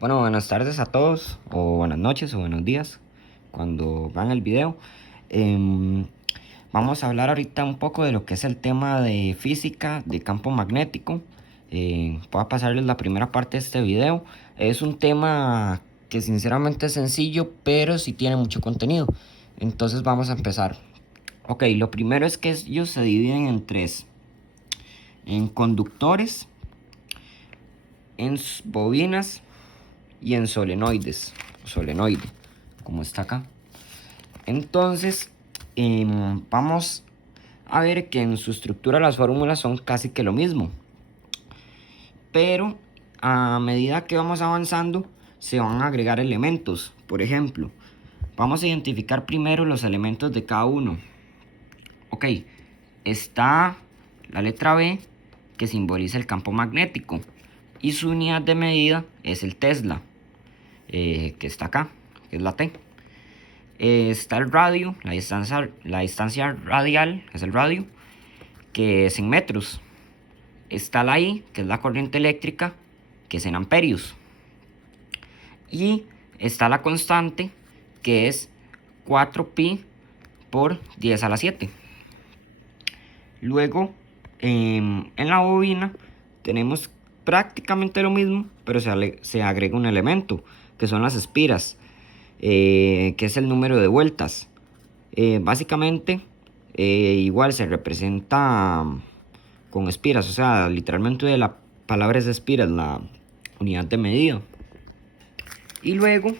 Bueno, buenas tardes a todos, o buenas noches, o buenos días, cuando vean el video. Em, Vamos a hablar ahorita un poco de lo que es el tema de física de campo magnético. Voy a pasarles la primera parte de este video. Es un tema que sinceramente es sencillo, pero sí tiene mucho contenido. Entonces vamos a empezar. Ok, lo primero es que ellos se dividen en tres. En conductores, en bobinas y en solenoides, solenoide, como está acá. Entonces, vamos a ver que en su estructura las fórmulas son casi que lo mismo, pero a medida que vamos avanzando se van a agregar elementos. Por ejemplo, vamos a identificar primero los elementos de cada uno. Ok, está la letra B, que simboliza el campo magnético, y su unidad de medida es el Tesla, que está acá, que es la T. Está el radio, la distancia radial, que es el radio, que es en metros. Está la I, que es la corriente eléctrica, que es en amperios. Y está la constante, que es 4pi por 10 a la 7. Luego, en la bobina tenemos prácticamente lo mismo, pero se agrega un elemento, que son las espiras, que es el número de vueltas. Básicamente, igual se representa con espiras, o sea, literalmente de la palabra es espiras, la unidad de medida. Y luego,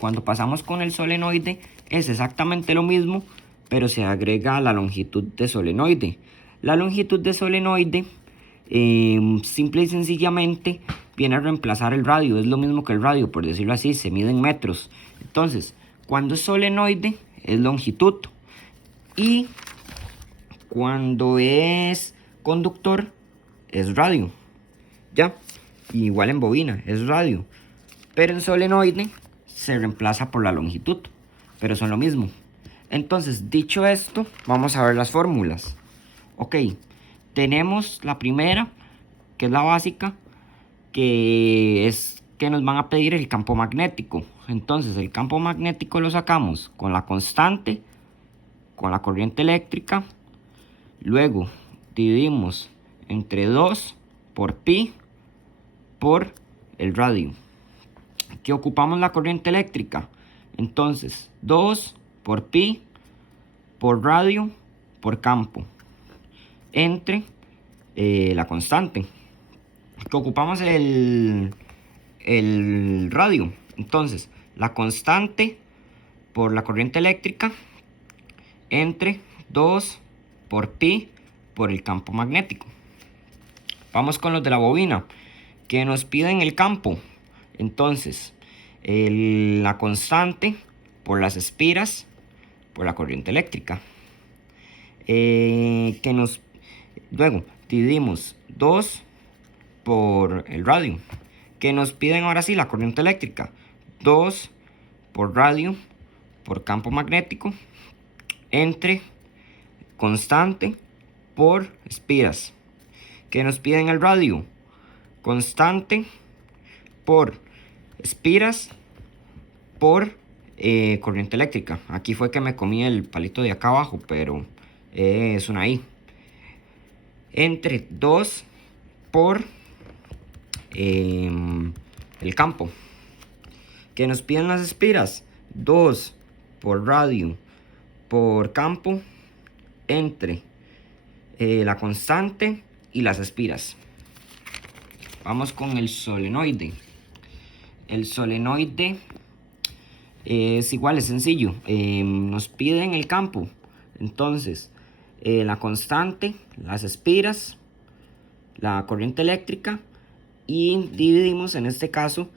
cuando pasamos con el solenoide, es exactamente lo mismo, pero se agrega la longitud de solenoide. La longitud de solenoide, simple y sencillamente, viene a reemplazar el radio. Es lo mismo que el radio, por decirlo así, se mide en metros. Entonces, cuando es solenoide, es longitud. Y cuando es conductor, es radio. Ya, igual en bobina, es radio. Pero en solenoide se reemplaza por la longitud, pero son lo mismo. Entonces, dicho esto, vamos a ver las fórmulas. Ok, tenemos la primera, que es la básica, que es que nos van a pedir el campo magnético. Entonces, el campo magnético lo sacamos con la constante, con la corriente eléctrica. Luego dividimos entre 2 por pi por el radio, que ocupamos la corriente eléctrica. Entonces, 2 por pi por radio por campo entre la constante, que ocupamos el radio. Entonces, la constante por la corriente eléctrica entre 2 por pi por el campo magnético. Vamos con los de la bobina, que nos piden el campo. Entonces, la constante por las espiras por la corriente eléctrica. Luego dividimos 2 por el radio, que nos piden ahora sí la corriente eléctrica. 2 por radio por campo magnético entre constante por espiras, que nos piden el radio. Constante por espiras por corriente eléctrica. Aquí fue que me comí el palito de acá abajo, pero es una I. Entre 2 por el campo, que nos piden las espiras. 2 por radio por campo entre la constante y las espiras. Vamos con el solenoide. El solenoide es igual, es sencillo. Nos piden el campo. Entonces, la constante, las espiras, la corriente eléctrica, y dividimos en este caso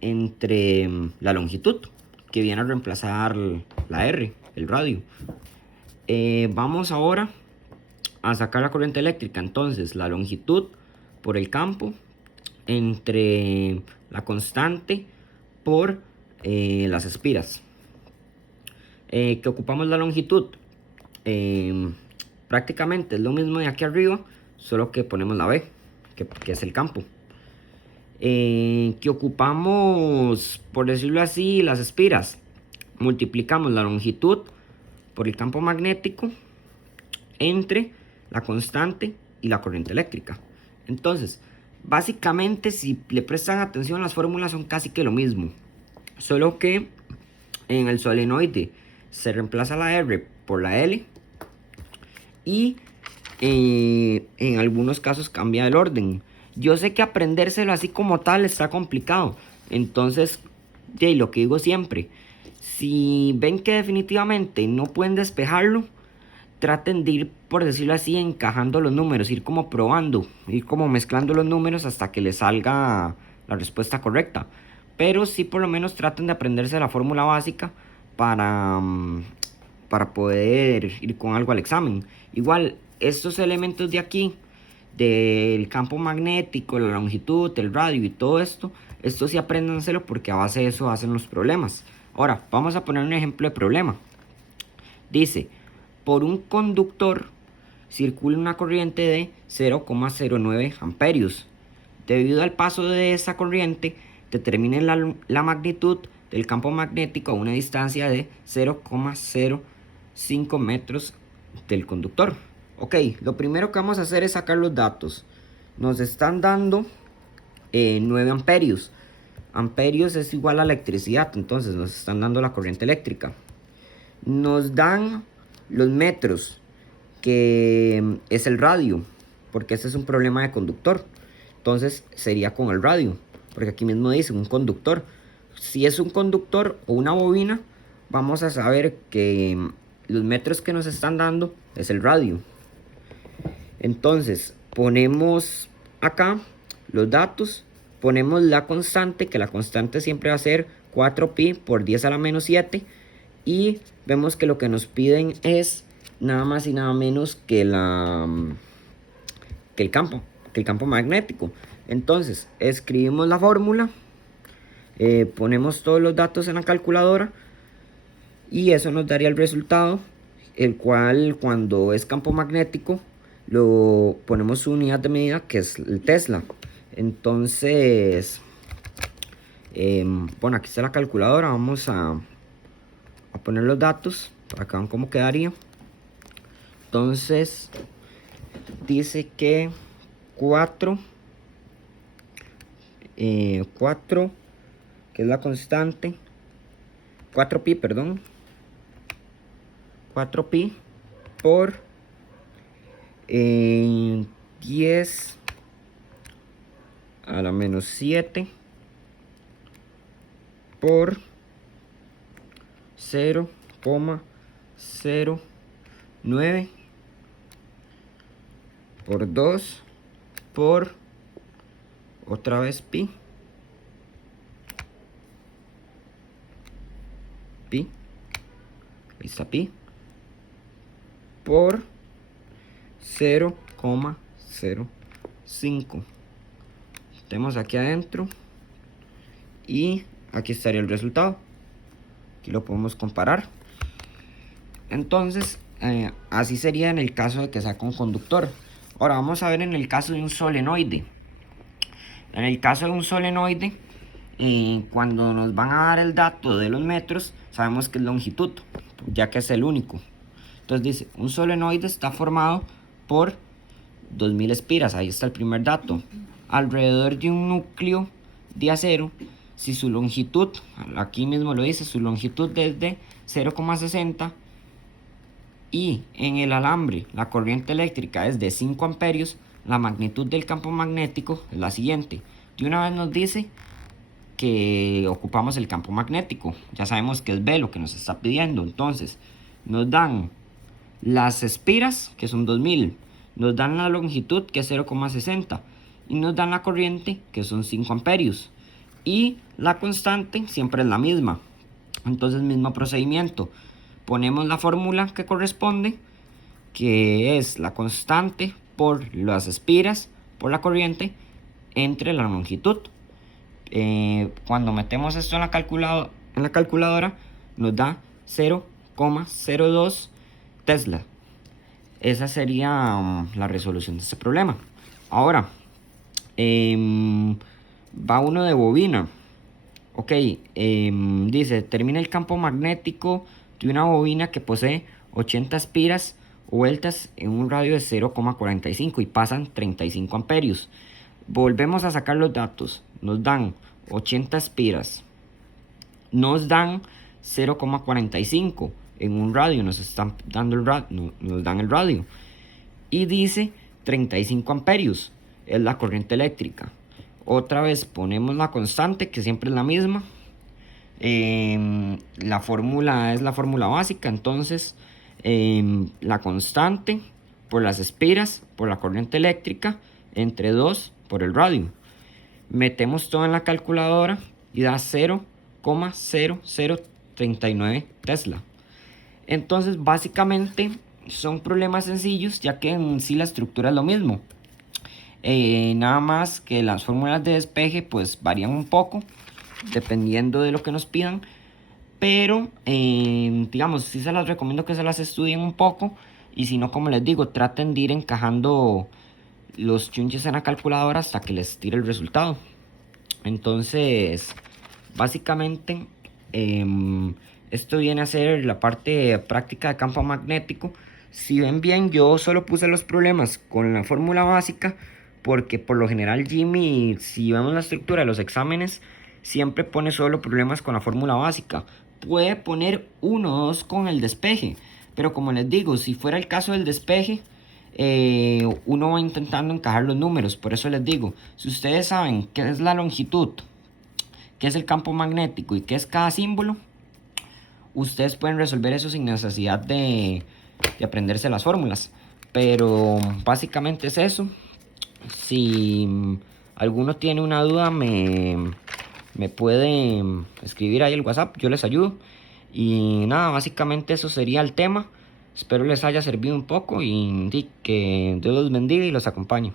entre la longitud, que viene a reemplazar la R, el radio. Vamos ahora a sacar la corriente eléctrica. Entonces, la longitud por el campo entre la constante por las espiras, que ocupamos la longitud. Prácticamente es lo mismo de aquí arriba, solo que ponemos la B, que es el campo. que ocupamos, por decirlo así, las espiras. Multiplicamos la longitud por el campo magnético entre la constante y la corriente eléctrica. Entonces, básicamente, si le prestan atención, las fórmulas son casi que lo mismo. Solo que en el solenoide se reemplaza la R por la L y en algunos casos cambia el orden. Yo sé que aprendérselo así como tal está complicado. Entonces, lo que digo siempre, si ven que definitivamente no pueden despejarlo, traten de ir, por decirlo así, encajando los números, ir como probando, ir como mezclando los números hasta que les salga la respuesta correcta. Pero sí, por lo menos traten de aprenderse la fórmula básica para, para poder ir con algo al examen. Igual, estos elementos de aquí, del campo magnético, la longitud, el radio y todo esto sí apréndanselo porque a base de eso hacen los problemas. Ahora, vamos a poner un ejemplo de problema. Dice, por un conductor circula una corriente de 0,09 amperios. Debido al paso de esa corriente, determine la magnitud del campo magnético a una distancia de 0,05 metros del conductor. Ok, lo primero que vamos a hacer es sacar los datos. Nos están dando 9 amperios. Amperios es igual a electricidad, entonces nos están dando la corriente eléctrica. Nos dan los metros, que es el radio, porque este es un problema de conductor. Entonces sería con el radio, porque aquí mismo dice un conductor. Si es un conductor o una bobina, vamos a saber que los metros que nos están dando es el radio. Entonces ponemos acá los datos, ponemos la constante, que la constante siempre va a ser 4pi por 10 a la menos 7. Y vemos que lo que nos piden es nada más y nada menos que el campo magnético. Entonces escribimos la fórmula, ponemos todos los datos en la calculadora y eso nos daría el resultado, el cual cuando es campo magnético lo ponemos su unidad de medida, que es el Tesla. Entonces, bueno, aquí está la calculadora. Vamos a poner los datos para que vean cómo quedaría. Entonces dice que 4, que es la constante, 4pi, perdón, 4pi por 10 a la menos 7 por 0,09 por 2 por otra vez pi, ahí está pi, por 0,05. Tenemos aquí adentro y aquí estaría el resultado. Aquí lo podemos comparar. Entonces, así sería en el caso de que sea con conductor. Ahora vamos a ver en el caso de un solenoide. En el caso de un solenoide, cuando nos van a dar el dato de los metros, sabemos que es longitud, ya que es el único. Entonces dice, un solenoide está formado por 2000 espiras. Ahí está el primer dato. Alrededor de un núcleo de acero, si su longitud, aquí mismo lo dice, su longitud es de 0,60 y en el alambre la corriente eléctrica es de 5 amperios, la magnitud del campo magnético es la siguiente. De una vez nos dice que ocupamos el campo magnético. Ya sabemos que es B lo que nos está pidiendo. Entonces nos dan las espiras, que son 2000, nos dan la longitud, que es 0,60, y nos dan la corriente, que son 5 amperios. Y la constante siempre es la misma. Entonces, mismo procedimiento. Ponemos la fórmula que corresponde, que es la constante por las espiras por la corriente entre la longitud. Cuando metemos esto en la calculadora, nos da 0,02 Tesla. Esa sería la resolución de este problema. Ahora, Va uno de bobina. Ok, dice, determina el campo magnético de una bobina que posee 80 espiras o vueltas en un radio de 0,45 y pasan 35 amperios. Volvemos a sacar los datos. Nos dan 80 espiras. Nos dan 0,45 en un radio. Nos están dando nos dan el radio. Y dice 35 amperios. Es la corriente eléctrica. Otra vez ponemos la constante, que siempre es la misma. La fórmula es la fórmula básica. Entonces, la constante por las espiras, por la corriente eléctrica, entre 2 por el radio. Metemos todo en la calculadora y da 0,0039 Tesla. Entonces, básicamente son problemas sencillos, ya que en sí la estructura es lo mismo. Nada más que las fórmulas de despeje pues varían un poco dependiendo de lo que nos pidan, pero digamos, sí se las recomiendo que se las estudien un poco, y si no, como les digo, traten de ir encajando los chunches en la calculadora hasta que les tire el resultado. Entonces, básicamente, esto viene a ser la parte práctica de campo magnético. Si ven bien, yo solo puse los problemas con la fórmula básica, porque por lo general Jimmy, si vemos la estructura de los exámenes, siempre pone solo problemas con la fórmula básica. Puede poner uno o dos con el despeje, pero como les digo, si fuera el caso del despeje, uno va intentando encajar los números. Por eso les digo, si ustedes saben qué es la longitud, qué es el campo magnético y qué es cada símbolo, ustedes pueden resolver eso sin necesidad de aprenderse las fórmulas. Pero básicamente es eso. Si alguno tiene una duda, me puede escribir ahí el WhatsApp, yo les ayudo. Y nada, básicamente eso sería el tema. Espero les haya servido un poco y que Dios los bendiga y los acompañe.